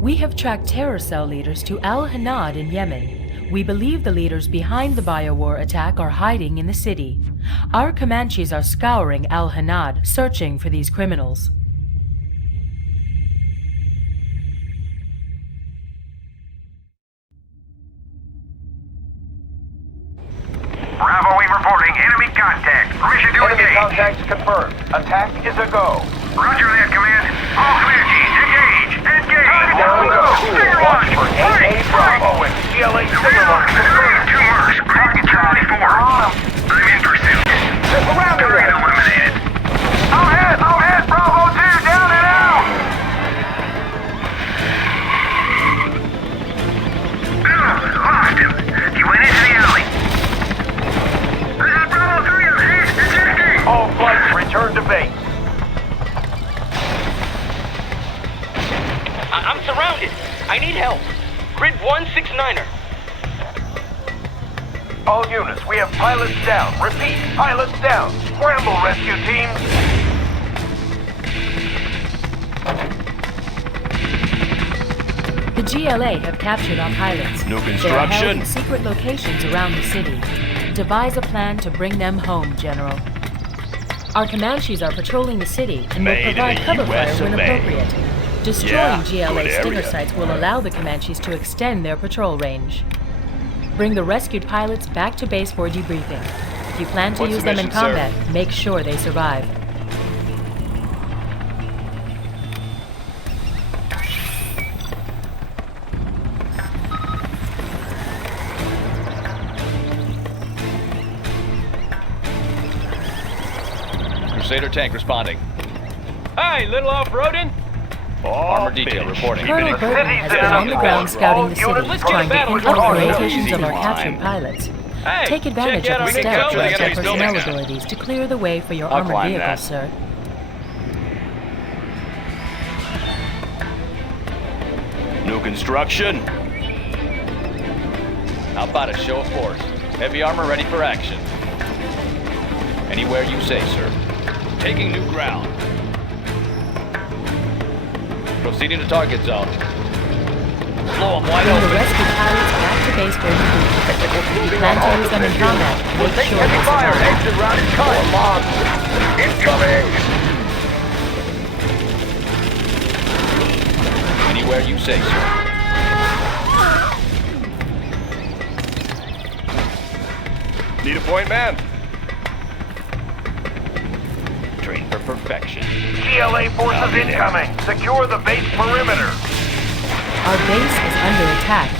We have tracked terror cell leaders to Al Hanad in Yemen. We believe the leaders behind the biowar attack are hiding in the city. Our Comanches are scouring Al Hanad, searching for these criminals. Bravo, we reporting enemy contact. Permission to Enemy engage. contacts confirmed. Attack is a go. Roger that, Command. All Comanches, engage! Engage! Down we go. Figure Watch one. for AA Bravo and GLA signal confirmed. Two marks. Target Charlie 4. I'm in pursuit. Target eliminated. All hands, Bravo 2, down and out! Lost him. He went into the alley. Bravo 3, I'm hit. Ejecting. All flights return to base. I'm surrounded. I need help. Grid 169er. All units, we have pilots down. Repeat, pilots down. Scramble, rescue teams. The GLA have captured our pilots. New They are held construction. in secret locations around the city. Devise a plan to bring them home, General. Our Comanches are patrolling the city and will Made in provide the cover fire US when of A. appropriate. Destroying Yeah, GLA good stinger area. sites will allow the Comanches to extend their patrol range. Bring the rescued pilots back to base for debriefing. If you plan to What's use the them in mission, sir? combat, make sure they survive. Crusader tank responding. Hey, little off-roading? Armor detail reporting. Colonel Burton has been on the ground scouting the city, Let's get trying to battle infiltrate the reported. locations of our Easy captured climb. pilots. Hey, Take advantage check out of our the new stealth capture the and enemy's personnel buildings. abilities to clear the way for your I'll armored climb vehicles, that. sir. New construction. How about a show of force? Heavy armor ready for action. Anywhere you say, sir. Taking new ground. Proceeding to target zone. Slow them wide Bring the open. rescued pilots back to base for debriefing. If you plan to use them in combat, make sure they survive. Exit route is cut. Incoming! Anywhere you say, sir. Need a point, man. Train for perfection. GLA forces incoming. Secure the base perimeter. Our base is under attack.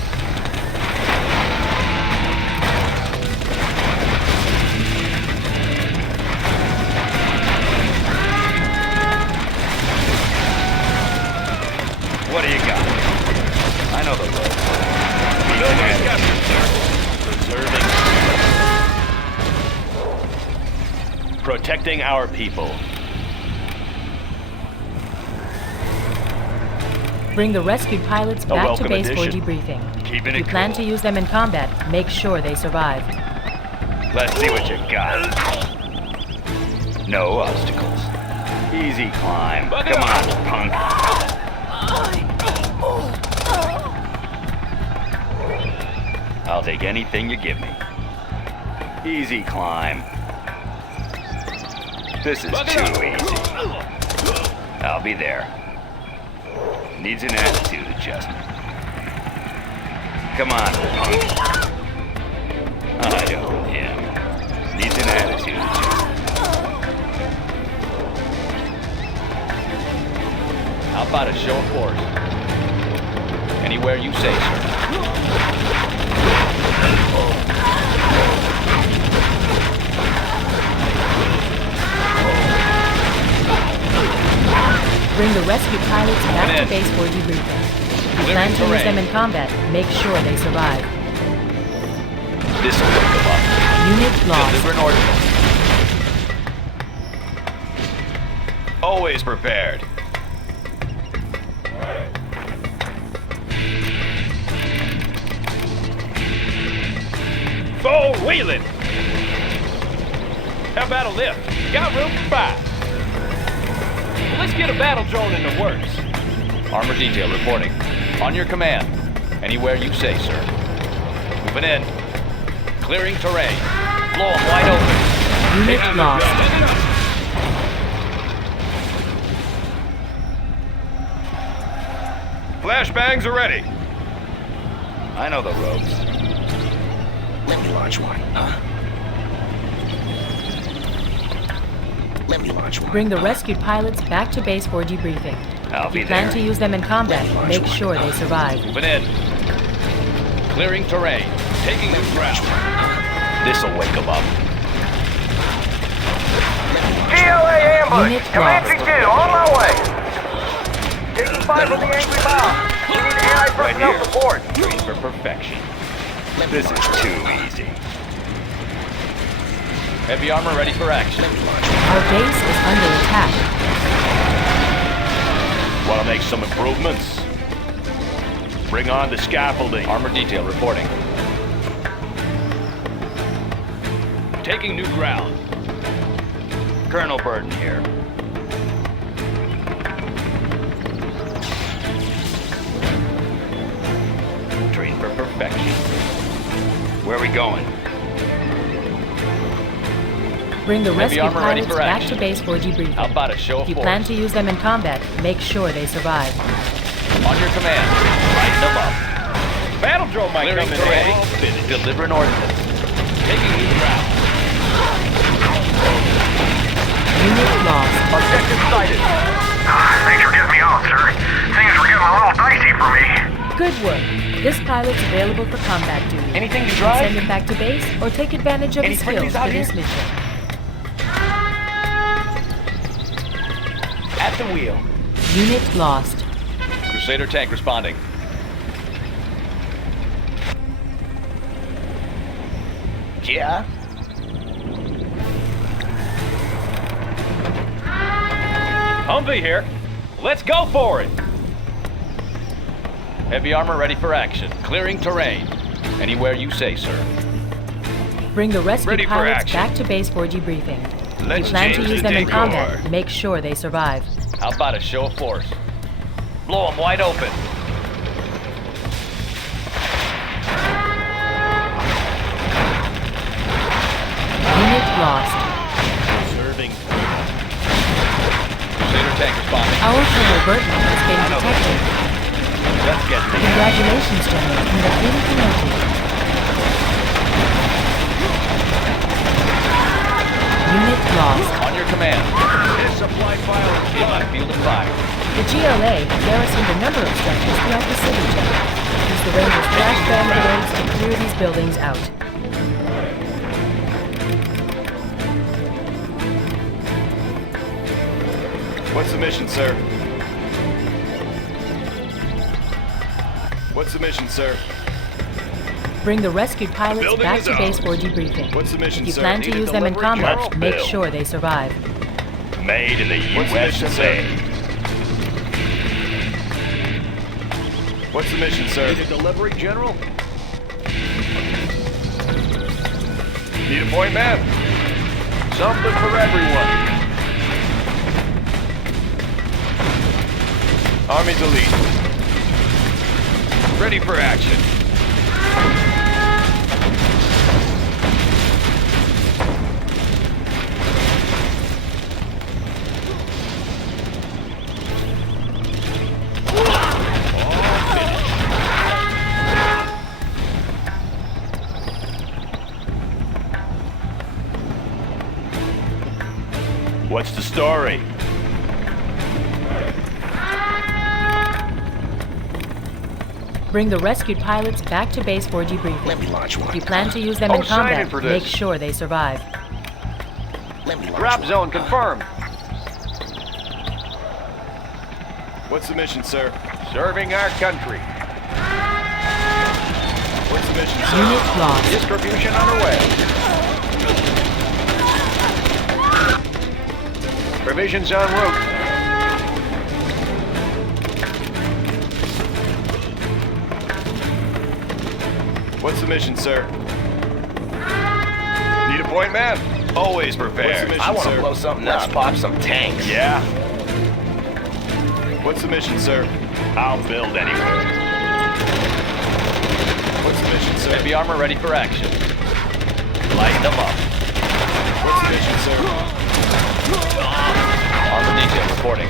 What do you got? I know the road. Preserving. Protecting our people. Bring the rescued pilots back to welcome base for addition. debriefing. Keeping If you it plan cool. to use them in combat, make sure they survive. Let's see what you got. No obstacles. Easy climb. Come on, punk. I'll take anything you give me. Easy climb. This is too easy. I'll be there. Needs an attitude adjustment. Come on, punk. I own him. Needs an attitude adjustment. How about a show of force? Anywhere you say, sir. Bring the rescued pilots back in. to base for debriefing. If you Clearing plan to use terrain. them in combat, make sure they survive. This'll wake them up. Unit lost. Deliver an order. Always prepared. Full wheeling. How about a lift? Got room for 5. Let's get a battle drone in the works. Armor detail reporting. On your command. Anywhere you say, sir. Moving in. Clearing terrain. Blow 'em wide open. Unit lost. Flashbangs are ready. I know the ropes. Let me launch one. Let me launch one. Bring the rescued pilots back to base for debriefing. I'll If be you plan there. to use them in combat, make sure they survive. Moving in. Clearing terrain. Taking the ground. This'll wake 'em up. GLA ambush! Unit Comanche lost. 2, on my way! Taking fire from the angry mob. We need AI Right personnel here. support. Trained for perfection. This is too easy. Heavy armor ready for action. Our base is under attack. Want to make some improvements? Bring on the scaffolding. Armor detail reporting. Taking new ground. Colonel Burton here. Trained for perfection. Where are we going? Bring the Heavy rescued armor ready pilots for back action. to base for debriefing. How about a show of If you force? plan to use them in combat, make sure they survive. On your command. Lighten them up. Battle drone might Clearing come in terrain. handy. Delivering ordnance. Taking new ground. Unit lost. Objective sighted. Thanks for getting me off, sir. Things were getting a little dicey for me. Good work. This pilot's available for combat duty. Anything to You can drive? send him back to base or take advantage of Any his skills friendlies out for this here? mission. At the wheel. Unit lost. Crusader tank responding. Yeah? Humvee here. Let's go for it. Heavy armor ready for action. Clearing terrain. Anywhere you say, sir. Bring the rescued Ready for pilots action. back to base for debriefing. If Let's you plan to change use the them in decor. combat, make sure they survive. How about a show of force? Blow 'em wide open. Unit lost. Serving. Crusader tank responding. Our Colonel Burton has been detected. Let's get the Congratulations, General. You have been promoted. Unit lost. On your command. Hit supply file in my field of fire. The GLA garrisoned a number of structures throughout the city, General. Use the Rangers' flashbang grenades to clear these buildings out. What's the mission, sir? What's the mission, sir? Bring the rescued pilots building back is to base ours. for debriefing. What's the mission, If you sir? plan to Need a use them in delivery, combat, General? make Bill. sure they survive. Made in the What's the mission, USA. What's the mission, sir? Need a delivery, General? Need a point man. Something for everyone. Army's elite. Ready for action. What's the story? Bring the rescued pilots back to base for debriefing. Let me launch one. If you plan to use them in Excited combat, for this. make sure they survive. Let me launch Drop one. zone confirmed. What's the mission, sir? Serving our country. What's the mission, sir? Unit lost. Distribution underway. Provisions en route. What's the mission, sir? Need a point man? Always What's prepared. the mission, I want to sir? blow something up. Let's pop some tanks. Yeah. What's the mission, sir? I'll build anywhere. What's the mission, sir? Heavy armor ready for action. Light them up. What's the mission, sir? Armor detail reporting.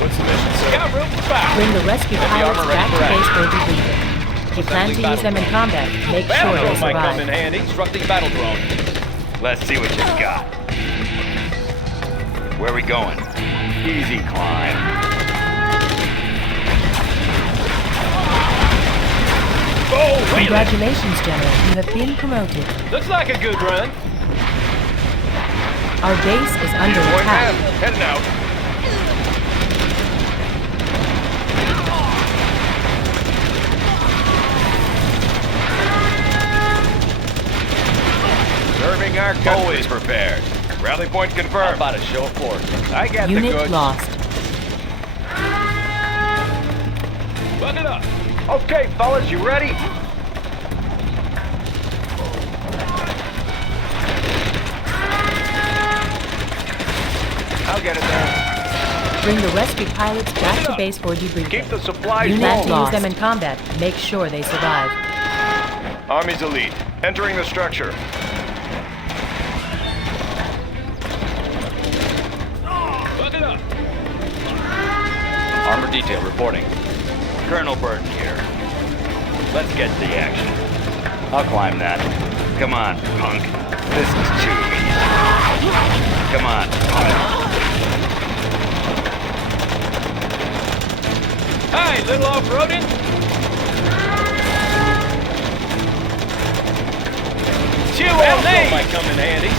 What's the mission, sir? Got room for fire. Bring the rescue Heavy pilots armor ready back for to base action. for debriefing. If you plan to use them in combat, make sure Battle they drone might come in survive. handy. Constructing battle drone. Let's see what you got. Where we going? Easy climb. Oh, wait. Congratulations, General. You have been promoted. Looks like a good run. Our base is under attack. Heading out. Serving our country. Always prepared. Rally point How confirmed. about a show of force? I got the Unit goods. lost. Buck it up. Okay, fellas, you ready? I'll get it there. Bring the rescue pilots back to base for debriefing. Keep the supplies You plan to rolling. use them in combat. Make sure they survive. Army's elite. Entering the structure. Buck it up. Armor detail reporting. Colonel Burton here. Let's get to the action. I'll climb that. Come on, punk. This is too easy. Come on, punk. Hi, little off-roading. Chew on me. Might come in handy.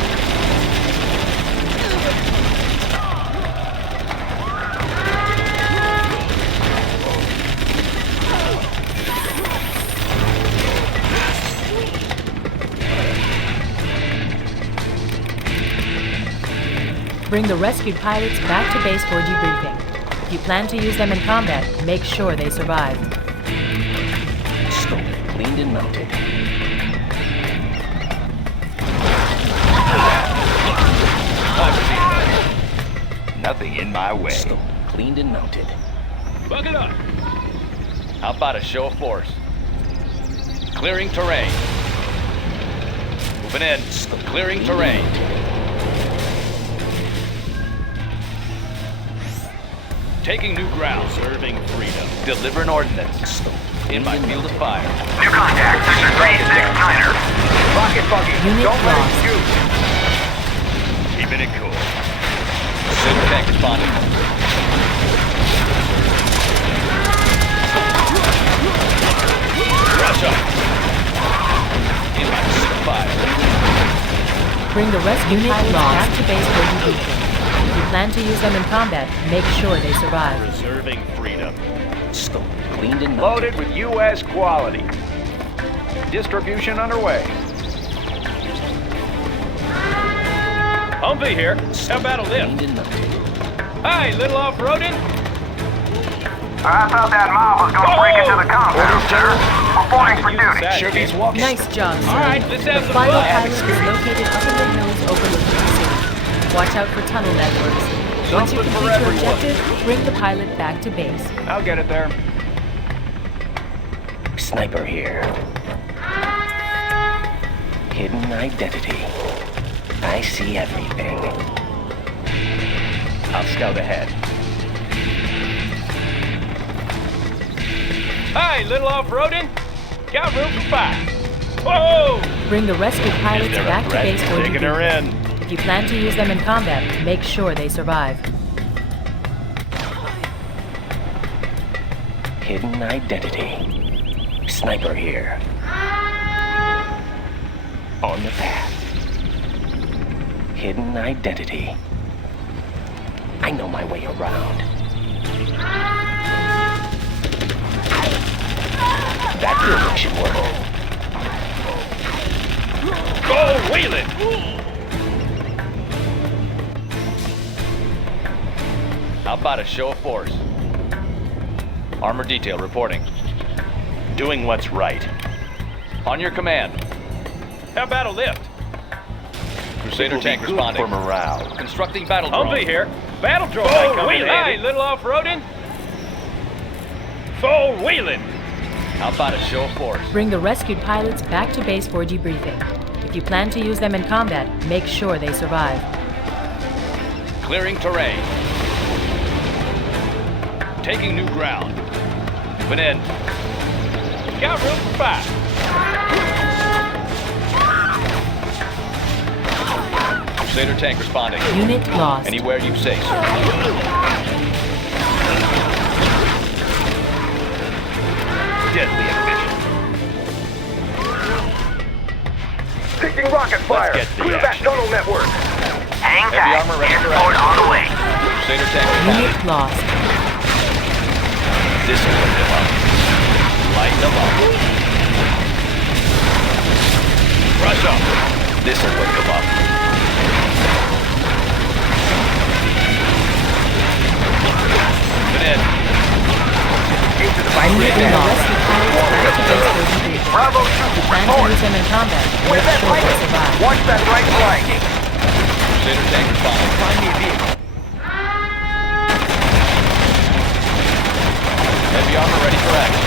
Bring the rescued pilots back to base for debriefing. If you plan to use them in combat, make sure they survive. Scope cleaned and mounted. Nothing in my way. Scope cleaned and mounted. Buck it up. How about a show of force? Clearing terrain. Moving in. Clearing terrain. Taking new ground. Serving freedom. Delivering ordnance. Scope In my field of fire. New contact, Section 369er. Rocket buggy. Unit Don't let lost. it shoot. Keeping it cool. Super tank responding. Rush up. In my field of fire. Bring the rescue pilots back to base for debriefing. If you plan to use them in combat, make sure they survive. Preserving freedom. Scope cleaned and mounted. Loaded with U.S. quality. Distribution underway. Humvee here. How about a lift? Cleaned and mounted. Hi, little off-roading. I thought that mob was going to break into the compound, sir. Reporting for duty. Sugar's walking. Nice job, sir. All right, let's have The some final fun. pilot is located up in the hills overlooking the city. Watch out for tunnel networks. Once you Something for complete your everyone. objective, bring the pilot back to base. I'll get it there. Sniper here. Hidden identity. I see everything. I'll scout ahead. Hi, little off-roading. Got room for fire. Whoa! Bring the rescue pilots there a back to threat? base for Taking her debriefing. in. If you plan to use them in combat, make sure they survive. Hidden identity. Sniper here. On the path. Hidden identity. I know my way around. That building should work. Go wheeling! How about a show of force? Armor detail reporting. Doing what's right. On your command. How about a lift? Crusader It'll tank be good responding. for morale. Constructing battle drone. Humvee here. Battle drone. Whoa, Hi, wheeling. little off-roading. Four-wheeling. How about a show of force? Bring the rescued pilots back to base for debriefing. If you plan to use them in combat, make sure they survive. Clearing terrain. Taking new ground. Moving in. Got room for 5. Crusader tank responding. Unit lost. Anywhere you say, sir. Deadly efficient. Taking rocket fire. get the Clear that action. tunnel network. Hang Heavy tight. armor ready for Airport action. on the way. Crusader tank responding. Unit lost. This will light them up. Light them up. Rush up. This will wake them up. Moving in. Into the Unit fight. lost. Rescue pilots back to base for debriefing. Bravo 2, If you plan to report. use them in combat, Where's make that sure they pilot? survive. Watch that right flank. Crusader tank responding. Find me a vehicle. Heavy armor ready for action.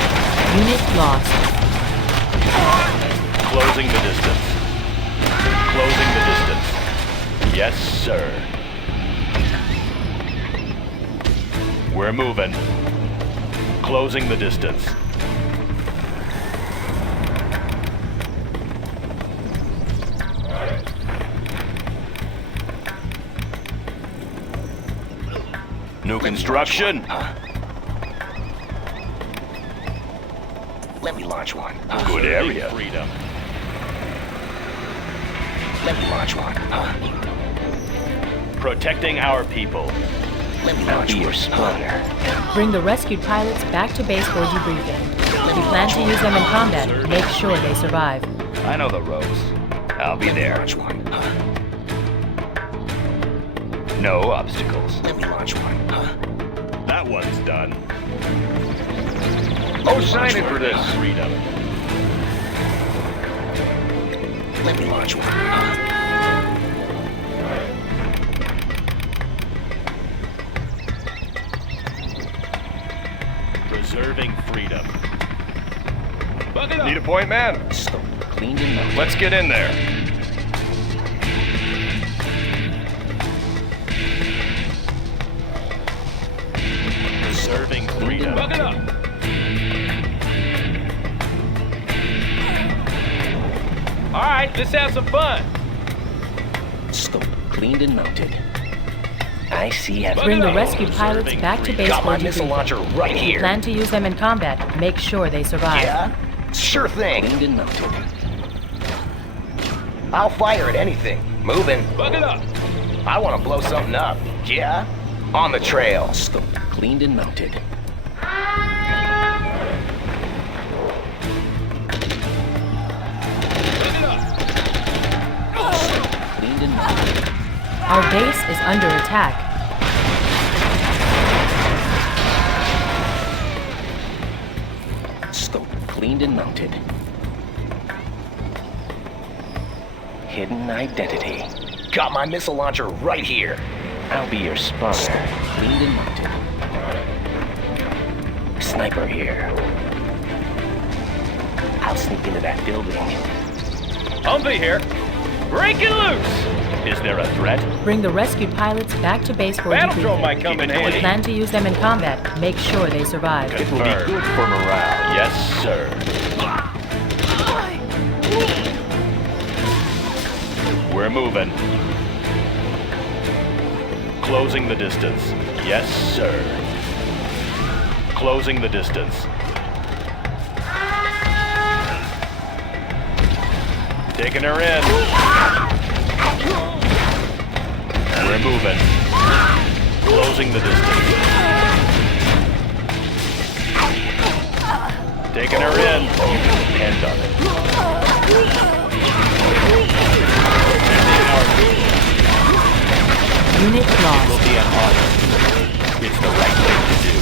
Unit lost. Closing the distance. Closing the distance. Yes, sir. We're moving. Closing the distance. New construction. Let me launch one. Good area. Freedom. Let me launch one. Protecting our people. Let me launch your spawner. Bring the rescued pilots back to base for debriefing. If you plan to use them in combat, make sure they survive. I know the ropes. I'll be there. Launch one. No obstacles. Let me launch one. That one's done. Oh, sign in for this. Freedom. Let me launch one. Preserving freedom. Bucket up. Need a point, man? Scope cleaned and melted. Let's get in there. Preserving freedom. Bucket up. All right, let's have some fun. Scope cleaned and mounted. I see everything. Bring the rescued pilots back to base Got for my missile debriefing. launcher right If you here. plan to use them in combat, make sure they survive. Yeah? Sure thing. Cleaned and mounted. I'll fire at anything. Moving. Bucket up. I want to blow something up. Yeah? On the trail. Scope cleaned and mounted. Bucket up. Cleaned and mounted. Our base is under attack. Scope cleaned and mounted. Hidden identity. Got my missile launcher right here. I'll be your spawner. Scope cleaned and mounted. Sniper here. I'll sneak into that building. Humvee here. Breaking loose. Is there a threat? Bring the rescued pilots back to base for Battle drone debriefing. might come in If you handy. plan to use them in combat, make sure they survive. It will be good for morale. Yes, sir. We're moving. Closing the distance. Yes, sir. Closing the distance. Taking her in. We're moving. Closing the distance. Taking her in. You can depend on it. Protecting our people Unit lost. will be an honor. It's the right thing to do.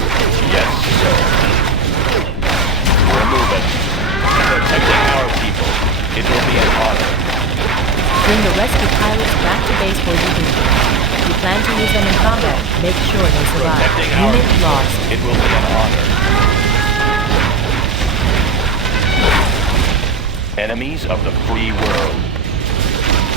Yes, sir. We're moving. Protecting our people. It will be an honor. Bring the rescued pilots back to base for debriefing. If you plan to use them in combat, make sure they survive. Protecting our Unit people. lost. It will be an honor. enemies of the free world.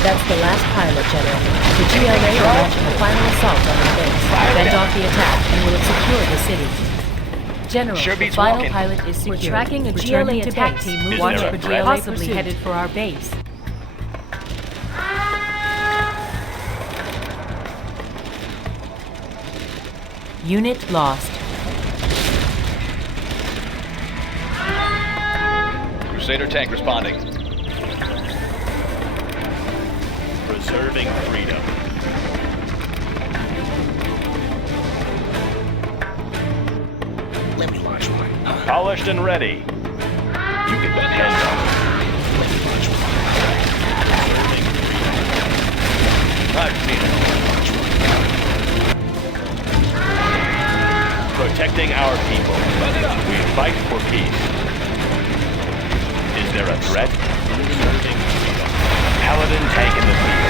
That's the last pilot, General. The GLA are launching a final assault on our base. Fend off the attack and will have secured the city. General, Sure the beats final walking. pilot is secured. We're tracking a Returning GLA to attack base. team Is moving there a for threat? GLA Possibly pursuit. headed for our base. Unit lost. Crusader tank responding. Preserving freedom. Let me launch one. Polished and ready. You can depend on it. Let me launch one. Preserving freedom. I've seen it. Protecting our people. We fight for peace. Is there a threat? Preserving freedom. Paladin tank in the field.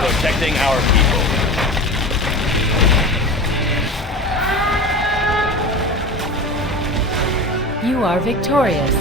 Protecting our people. You are victorious.